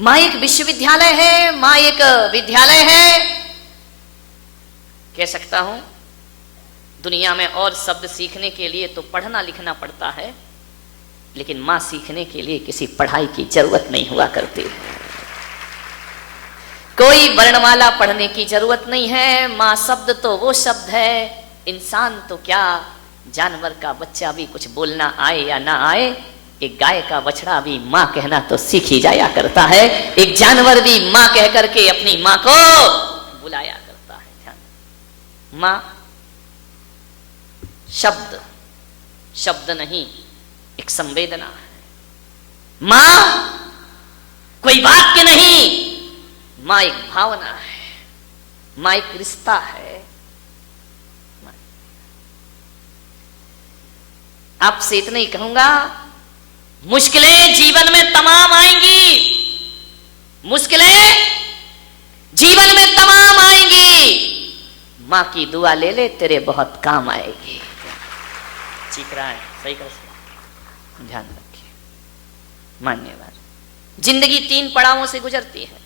माँ एक विश्वविद्यालय है, माँ एक विद्यालय है। कह सकता हूं दुनिया में और शब्द सीखने के लिए तो पढ़ना लिखना पड़ता है, लेकिन माँ सीखने के लिए किसी पढ़ाई की जरूरत नहीं हुआ करती। कोई वर्णमाला पढ़ने की जरूरत नहीं है। माँ शब्द तो वो शब्द है, इंसान तो क्या, जानवर का बच्चा भी कुछ बोलना आए या ना आए, एक गाय का बछड़ा भी माँ कहना तो सीख ही जाया करता है। एक जानवर भी माँ कह करके अपनी माँ को बुलाया करता है। ध्यान, माँ शब्द शब्द नहीं, एक संवेदना है। माँ कोई वाक्य नहीं, माँ एक भावना है, माँ एक रिश्ता है। आपसे इतना ही कहूंगा, मुश्किलें जीवन में तमाम आएंगी, मुश्किलें जीवन में तमाम आएंगी, माँ की दुआ ले ले, तेरे बहुत काम आएगी। चीख रहा है, सही कर, ध्यान रखिए। मान्यवर जिंदगी 3 पड़ावों से गुजरती है।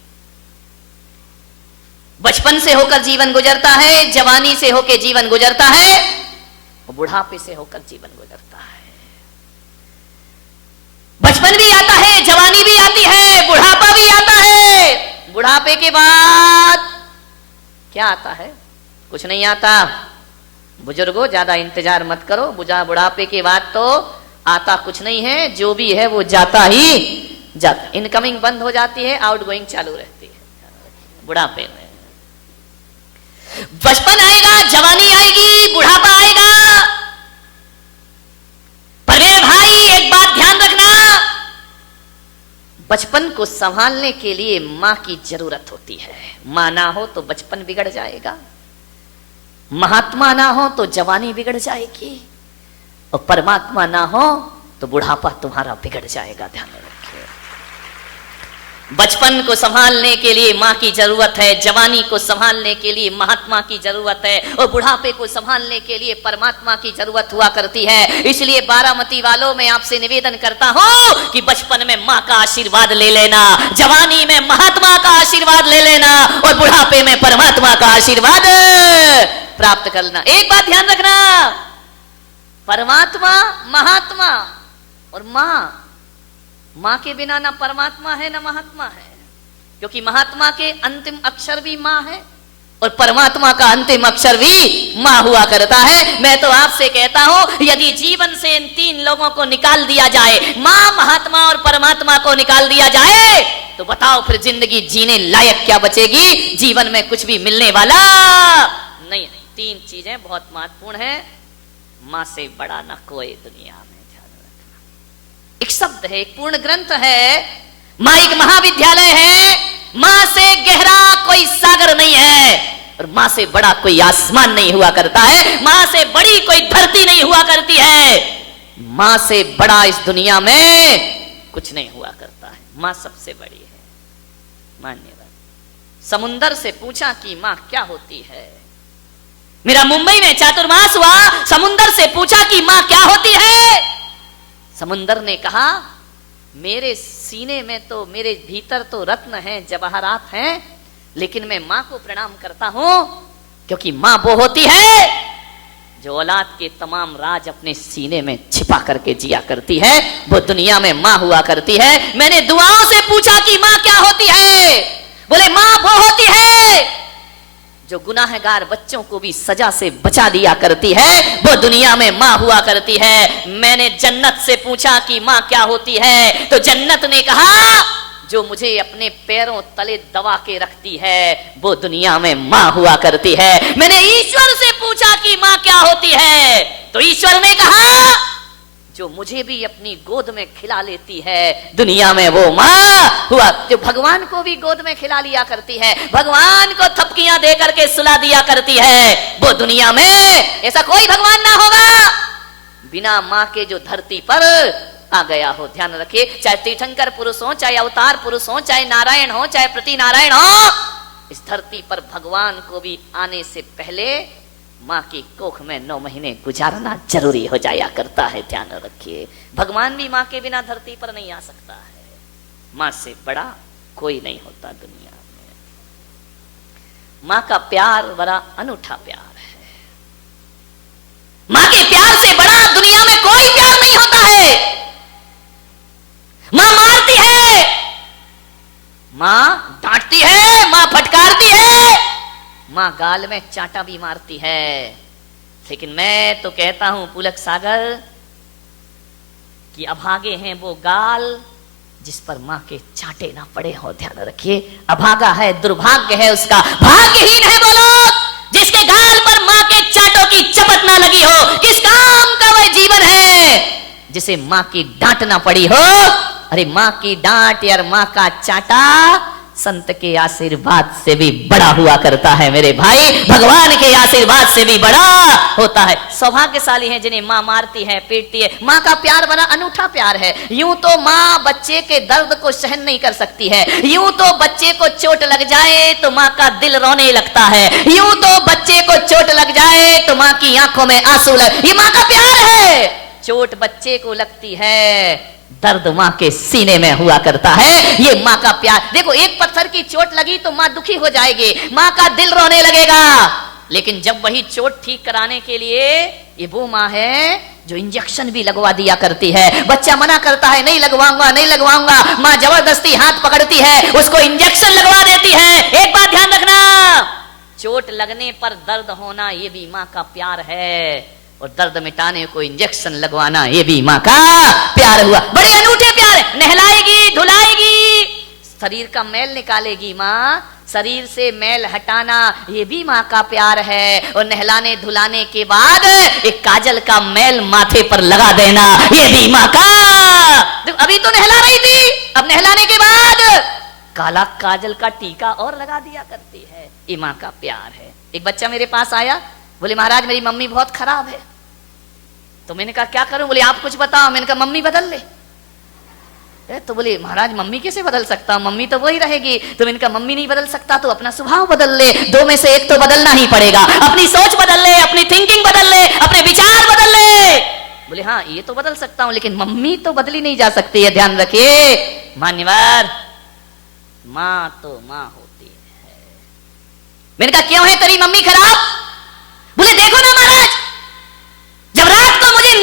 बचपन से होकर जीवन गुजरता है, जवानी से होकर जीवन गुजरता है, और बुढ़ापे से होकर जीवन गुजरता है। बचपन भी आता है, जवानी भी आती है, बुढ़ापा भी आता है। बुढ़ापे के बाद क्या आता है? कुछ नहीं आता। बुजुर्गों ज्यादा इंतजार मत करो, बुढ़ापे के बाद तो आता कुछ नहीं है, जो भी है वो जाता ही जाता। इनकमिंग बंद हो जाती है, आउटगोइंग चालू रहती है बुढ़ापे में। बचपन आएगा, जवानी आएगी, बुढ़ापा आएगा। पर मेरे भाई एक बात ध्यान रखना, बचपन को संभालने के लिए मां की जरूरत होती है। मां ना हो तो बचपन बिगड़ जाएगा, महात्मा ना हो तो जवानी बिगड़ जाएगी, और परमात्मा ना हो तो बुढ़ापा तुम्हारा बिगड़ जाएगा। ध्यान रखिए, बचपन को संभालने के लिए माँ की जरूरत है, जवानी को संभालने के लिए महात्मा की जरूरत है, और बुढ़ापे को संभालने के लिए परमात्मा की जरूरत हुआ करती है। इसलिए बारामती वालों में आपसे निवेदन करता हूं कि बचपन में माँ का आशीर्वाद ले लेना, जवानी में महात्मा का आशीर्वाद ले लेना, और बुढ़ापे में परमात्मा का आशीर्वाद प्राप्त करना। एक बात ध्यान रखना, परमात्मा, महात्मा और माँ, मां के बिना ना परमात्मा है ना महात्मा है, क्योंकि महात्मा के अंतिम अक्षर भी मां है और परमात्मा का अंतिम अक्षर भी मां हुआ करता है। मैं तो आपसे कहता हूं, यदि जीवन से इन 3 लोगों को निकाल दिया जाए, मां, महात्मा और परमात्मा को निकाल दिया जाए, तो बताओ फिर जिंदगी जीने लायक क्या बचेगी? जीवन में कुछ भी मिलने वाला नहीं। 3 चीजें बहुत महत्वपूर्ण है, मां से बड़ा ना कोई दुनिया में। एक शब्द है, एक पूर्ण ग्रंथ है, मां एक महाविद्यालय है, मां से गहरा कोई सागर नहीं है, और मां से बड़ा कोई आसमान नहीं हुआ करता है, मां से बड़ी कोई धरती नहीं हुआ करती है, मां से बड़ा इस दुनिया में कुछ नहीं हुआ करता है। मां सबसे बड़ी है। मान्यवर समुंदर से पूछा कि मां क्या होती है। मेरा मुंबई में चातुर्मास हुआ, समुंदर से पूछा कि मां क्या होती है। समुंदर ने कहा, मेरे सीने में तो, मेरे भीतर तो रत्न हैं, जवाहरात हैं, लेकिन मैं मां को प्रणाम करता हूं, क्योंकि मां वो होती है जो औलाद के तमाम राज अपने सीने में छिपा करके जिया करती है। वो दुनिया में मां हुआ करती है। मैंने दुआओं से पूछा कि मां क्या होती है, बोले मां वो होती है जो गुनाहगार बच्चों को भी सजा से बचा दिया करती है, वो दुनिया में मां हुआ करती है। मैंने जन्नत से पूछा कि मां क्या होती है, तो जन्नत ने कहा, जो मुझे अपने पैरों तले दबा के रखती है, वो दुनिया में मां हुआ करती है। मैंने ईश्वर से पूछा कि मां क्या होती है, तो ईश्वर ने कहा, जो मुझे भी अपनी गोद में खिला लेती है, दुनिया में वो मां हुआ। जो भगवान को भी गोद में खिला लिया करती है, भगवान को थपकियां दे करके सुला दिया करती है, वो दुनिया में ऐसा कोई भगवान ना होगा बिना मां के जो धरती पर आ गया हो। ध्यान रखिए, चाहे तीर्थंकर पुरुष हो, चाहे अवतार पुरुष हो, चाहे नारायण हो, चाहे प्रति नारायण हो, इस धरती पर भगवान को भी आने से पहले माँ की कोख में 9 महीने गुजारना जरूरी हो जाया करता है। ध्यान रखिए, भगवान भी माँ के बिना धरती पर नहीं आ सकता है। माँ से बड़ा कोई नहीं होता दुनिया में। माँ का प्यार बड़ा अनूठा प्यार है। माँ के प्यार से बड़ा दुनिया में कोई प्यार नहीं होता है। माँ मारती है, माँ डांटती है, माँ फटकारती है, माँ गाल में चांटा भी मारती है। लेकिन मैं तो कहता हूं पुलक सागर कि अभागे हैं वो गाल जिस पर माँ के चांटे ना पड़े हो। ध्यान रखिए, अभागा है, दुर्भाग्य है उसका, भाग्यहीन है वो लोग जिसके गाल पर माँ के चांटों की चपत ना लगी हो। किस काम का वह जीवन है जिसे माँ की डांट ना पड़ी हो। अरे माँ की डांट यार, माँ का चांटा संत के आशीर्वाद से भी बड़ा हुआ करता है मेरे भाई, भगवान के आशीर्वाद से भी बड़ा होता है। सौभाग्यशाली हैं जिन्हें माँ मारती है, पीटती है। माँ का प्यार बड़ा अनूठा प्यार है। यूं तो माँ बच्चे के दर्द को सहन नहीं कर सकती है, यूं तो बच्चे को चोट लग जाए तो माँ का दिल रोने लगता है, यूं तो बच्चे को चोट लग जाए तो माँ की आंखों में आंसू लग, ये माँ का प्यार है। चोट बच्चे को लगती है, दर्द माँ के सीने में हुआ करता है। ये माँ का प्यार। देखो, एक पत्थर की चोट लगी तो माँ दुखी हो जाएगी, माँ का दिल रोने लगेगा। लेकिन जब वही चोट ठीक कराने के लिए ये वो माँ है जो इंजेक्शन भी लगवा दिया करती है। बच्चा मना करता है, नहीं लगवाऊंगा, नहीं लगवाऊंगा, माँ जबरदस्ती हाथ पकड़ती है, उसको इंजेक्शन लगवा देती है। एक बात ध्यान रखना, चोट लगने पर दर्द होना ये भी माँ का प्यार है, और दर्द मिटाने को इंजेक्शन लगवाना ये भी माँ का प्यार हुआ। बड़े अनूठे प्यार है। नहलाएगी, धुलाएगी, शरीर का मैल निकालेगी माँ, शरीर से मैल हटाना ये भी माँ का प्यार है। और नहलाने धुलाने के बाद एक काजल का मैल माथे पर लगा देना ये भी माँ का। अभी तो नहला रही थी, अब नहलाने के बाद काला काजल का टीका और लगा दिया करती है। ये माँ का प्यार है। एक बच्चा मेरे पास आया, बोले महाराज मेरी मम्मी बहुत खराब है। तो मैंने कहा क्या करूं? बोले आप कुछ बताओ। मैंने कहा मम्मी बदल ले। तो बोले महाराज मम्मी कैसे बदल सकता हूं, मम्मी तो वही रहेगी। तो मैंने कहा मम्मी नहीं बदल सकता तो अपना स्वभाव बदल ले, दो में से एक तो बदलना ही पड़ेगा। अपनी सोच बदल ले, अपनी थिंकिंग बदल ले, अपने विचार बदल ले। बोले हाँ ये तो बदल सकता हूं, लेकिन मम्मी तो बदली नहीं जा सकती है। ध्यान रखिए मान्यवर, माँ तो माँ होती है। मैंने कहा क्यों है तेरी मम्मी खराब? बोले देखो ना महाराज, जब रात को मुझे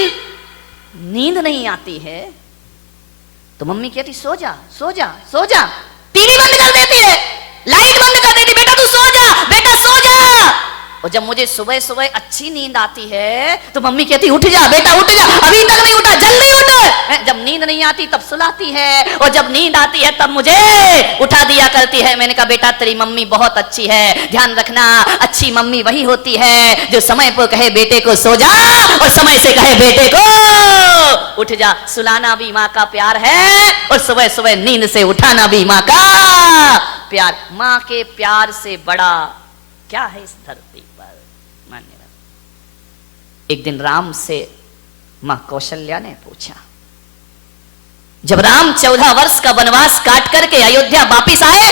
नींद नहीं आती है तो मम्मी कहती सो जा, सो जा, सो जा। टीवी बंद कर देती है, लाइट बंद कर देती, बेटा तू सो जा, बेटा सो जा। और जब मुझे सुबह सुबह अच्छी नींद आती है तो मम्मी कहती उठ जा बेटा, उठ जा, अभी तक नहीं उठा, जल्दी उठ। जब नींद नहीं आती तब सुलाती है, और जब नींद आती है तब मुझे उठा दिया करती है। मैंने कहा बेटा तेरी मम्मी बहुत अच्छी है, ध्यान रखना, अच्छी मम्मी वही होती है जो समय पर कहे बेटे को सो जा और समय से कहे बेटे को उठ जा। सुलाना भी माँ का प्यार है, और सुबह सुबह नींद से उठाना भी माँ का प्यार। माँ के प्यार से बड़ा क्या है इस धरती पर? मान्यवर, एक दिन राम से मां कौशल्या ने पूछा, जब राम 14 वर्ष का वनवास काट करके अयोध्या वापिस आए,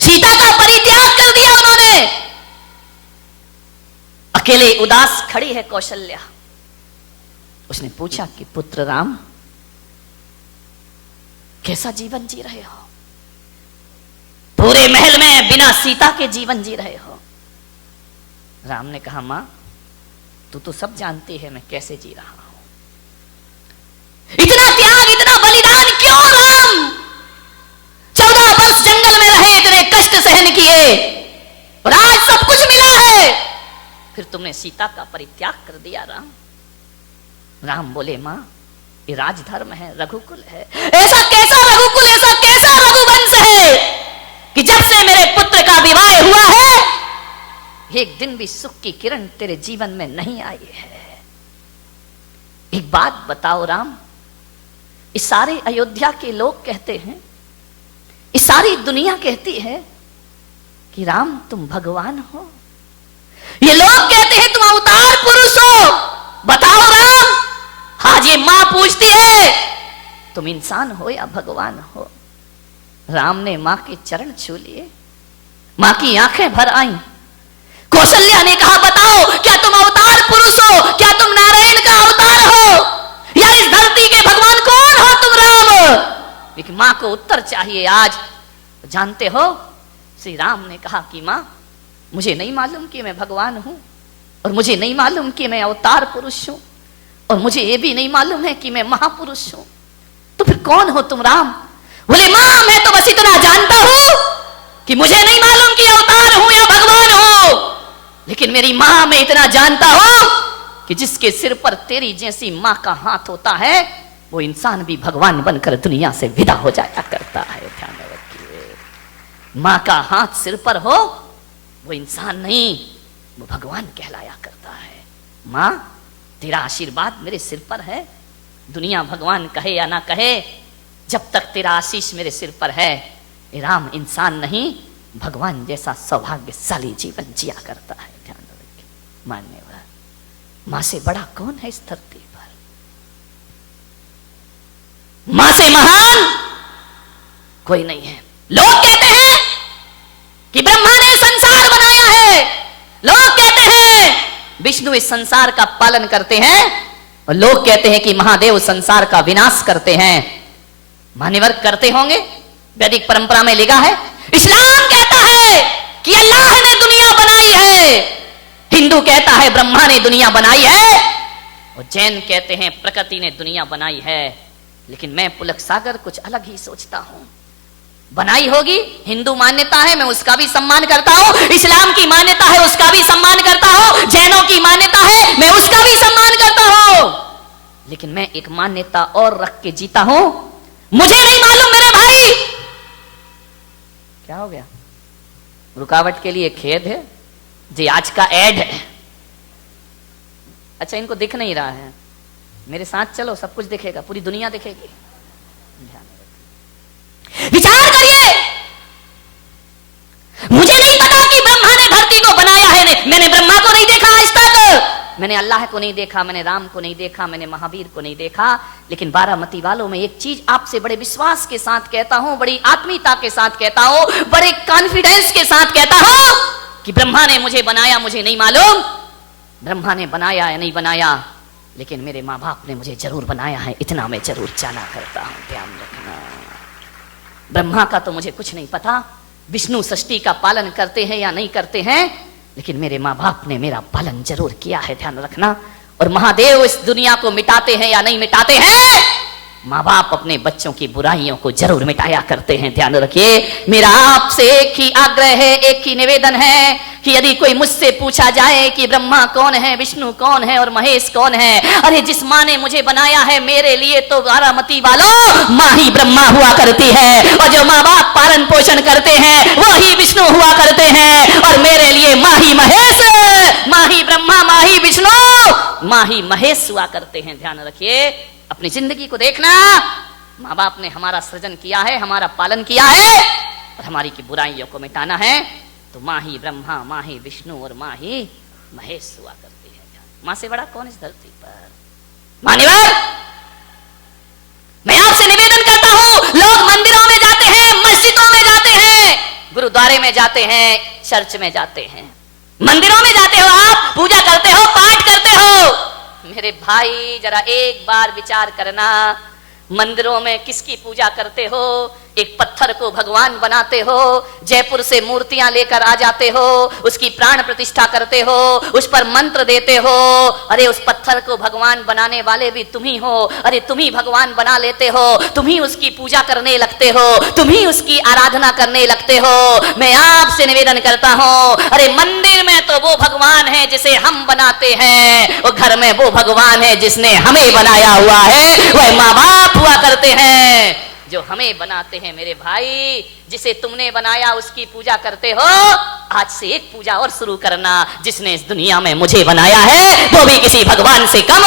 सीता का परित्याग कर दिया उन्होंने, अकेले उदास खड़ी है कौशल्या। उसने पूछा कि पुत्र राम कैसा जीवन जी रहे हो? पूरे महल में बिना सीता के जीवन जी रहे हो। राम ने कहा मां तू तो सब जानती है मैं कैसे जी रहा हूं। इतना त्याग, इतना बलिदान क्यों राम? 14 वर्ष जंगल में रहे, इतने कष्ट सहन किए, और आज सब कुछ मिला है, फिर तुमने सीता का परित्याग कर दिया राम। राम बोले मां ये राजधर्म है, रघुकुल है। ऐसा कैसा रघुकुल, ऐसा कैसा रघुवंश है कि जब से मेरे पुत्र का विवाह हुआ है एक दिन भी सुख की किरण तेरे जीवन में नहीं आई है। एक बात बताओ राम, इस सारे अयोध्या के लोग कहते हैं, इस सारी दुनिया कहती है कि राम तुम भगवान हो, ये लोग कहते हैं तुम अवतार पुरुष हो। बताओ राम, आज ये मां पूछती है तुम इंसान हो या भगवान हो? राम ने मां के चरण छू लिए, मां की आंखें भर आईं। कौशल्या ने कहा बताओ क्या तुम अवतार पुरुष हो, क्या तुम नारायण का अवतार हो, या इस धरती के भगवान कौन हो तुम राम? एक कि मां को उत्तर चाहिए आज। जानते हो, श्री राम ने कहा कि मां, मुझे नहीं मालूम कि मैं भगवान हूं, और मुझे नहीं मालूम कि मैं अवतार पुरुष हूं, और मुझे ये भी नहीं मालूम है कि मैं महापुरुष हूं। तो फिर कौन हो तुम राम? बोले मां, मैं तो बस इतना जानता हूं कि मुझे नहीं मालूम कि अवतार हूं या भगवान हूं, लेकिन मेरी मां, मैं इतना जानता हूं कि जिसके सिर पर तेरी जैसी मां का हाथ होता है, वो इंसान भी भगवान बनकर दुनिया से विदा हो जाया करता है। ध्यान रखिए, मां का हाथ सिर पर हो, वो इंसान नहीं, वो भगवान कहलाया करता है। मां, तेरा आशीर्वाद मेरे सिर पर है, दुनिया भगवान कहे या ना कहे, जब तक तेरा आशीष मेरे सिर पर है, राम इंसान नहीं, भगवान जैसा सौभाग्यशाली जीवन जिया करता है। ध्यान रखिए, मानने वाला, मां से बड़ा कौन है इस धरती पर? मां से महान कोई नहीं है। लोग कहते हैं कि ब्रह्मा ने संसार बनाया है, लोग कहते हैं विष्णु इस संसार का पालन करते हैं, और लोग कहते हैं कि महादेव संसार का विनाश करते हैं। मान्यवर करते होंगे, वैदिक परंपरा में लिखा है। इस्लाम कहता है कि अल्लाह ने दुनिया बनाई है, हिंदू कहता है ब्रह्मा ने दुनिया बनाई है, और जैन कहते हैं प्रकृति ने दुनिया बनाई है। लेकिन मैं पुलक सागर कुछ अलग ही सोचता हूं। बनाई होगी, हिंदू मान्यता है, मैं उसका भी सम्मान करता हूं, इस्लाम की मान्यता है, उसका भी सम्मान करता हूं, जैनों की मान्यता है, मैं उसका भी सम्मान करता हूं, लेकिन मैं एक मान्यता और रख के जीता हूं। मुझे नहीं मालूम मेरे भाई, क्या हो गया? रुकावट के लिए खेद है जी, आज का ऐड है। अच्छा, इनको दिख नहीं रहा है, मेरे साथ चलो, सब कुछ दिखेगा, पूरी दुनिया दिखेगी। विचार करिए, मुझे नहीं पता कि ब्रह्मा ने धरती को बनाया है। मैंने ब्रह्मा को नहीं देखा आज तक, मैंने अल्लाह को नहीं देखा, मैंने राम को नहीं देखा, मैंने महावीर को नहीं देखा, लेकिन बारामती वालों में एक चीज आपसे बड़े विश्वास के साथ कहता हूं, बड़ी आत्मीयता के साथ कहता हूं, बड़े कॉन्फिडेंस के साथ कहता हूं कि ब्रह्मा ने मुझे बनाया, मुझे नहीं मालूम ब्रह्मा ने बनाया या नहीं बनाया, लेकिन मेरे माँ बाप ने मुझे जरूर बनाया है, इतना मैं जरूर जाना करता हूं। ध्यान रखना, ब्रह्मा का तो मुझे कुछ नहीं पता, विष्णु सृष्टि का पालन करते हैं या नहीं करते हैं, लेकिन मेरे माँ बाप ने मेरा पालन जरूर किया है। ध्यान रखना, और महादेव इस दुनिया को मिटाते हैं या नहीं मिटाते हैं, माँ बाप अपने बच्चों की बुराइयों को जरूर मिटाया करते हैं। ध्यान रखिए, मेरा आपसे एक ही आग्रह है, एक ही निवेदन है कि यदि कोई मुझसे पूछा जाए कि ब्रह्मा कौन है, विष्णु कौन है और महेश कौन है, अरे जिस माँ ने मुझे बनाया है, मेरे लिए तो बारामती वालों माँ ही ब्रह्मा हुआ करती है, और जो माँ बाप पालन पोषण करते हैं वो ही विष्णु हुआ करते हैं, और मेरे लिए माँ ही महेश, माँ ही ब्रह्मा, माँ ही विष्णु, माँ ही महेश हुआ करते हैं। ध्यान रखिए, अपनी जिंदगी को देखना, माँ बाप ने हमारा सृजन किया है, हमारा पालन किया है, और हमारी की बुराइयों को मिटाना है, तो माँ ही ब्रह्मा, माँ ही विष्णु और माँ ही महेश हुआ करती है। माँ से बड़ा कौन इस धरती पर? मान्यवर, मैं आपसे निवेदन करता हूं, लोग मंदिरों में जाते हैं, मस्जिदों में जाते हैं, गुरुद्वारे में जाते हैं, चर्च में जाते हैं, मंदिरों में जाते हो, आप पूजा करते हो, पाठ करते हो। मेरे भाई, जरा एक बार विचार करना, मंदिरों में किसकी पूजा करते हो? एक पत्थर को भगवान बनाते हो, जयपुर से मूर्तियां लेकर आ जाते हो, उसकी प्राण प्रतिष्ठा करते हो, उस पर मंत्र देते हो। अरे उस पत्थर को भगवान बनाने वाले भी तुम ही हो, अरे तुम ही भगवान बना लेते हो, तुम ही उसकी पूजा करने लगते हो, तुम ही उसकी आराधना करने लगते हो। मैं आपसे निवेदन करता हूं, अरे मंदिर में तो वो भगवान है जिसे हम बनाते हैं, और घर में वो भगवान है जिसने हमें बनाया हुआ है, वह माँ बाप हुआ करते हैं जो हमें बनाते हैं। मेरे भाई, जिसे तुमने बनाया उसकी पूजा करते हो, आज से एक पूजा और शुरू करना, जिसने इस दुनिया में मुझे बनाया है वो भी किसी भगवान से कम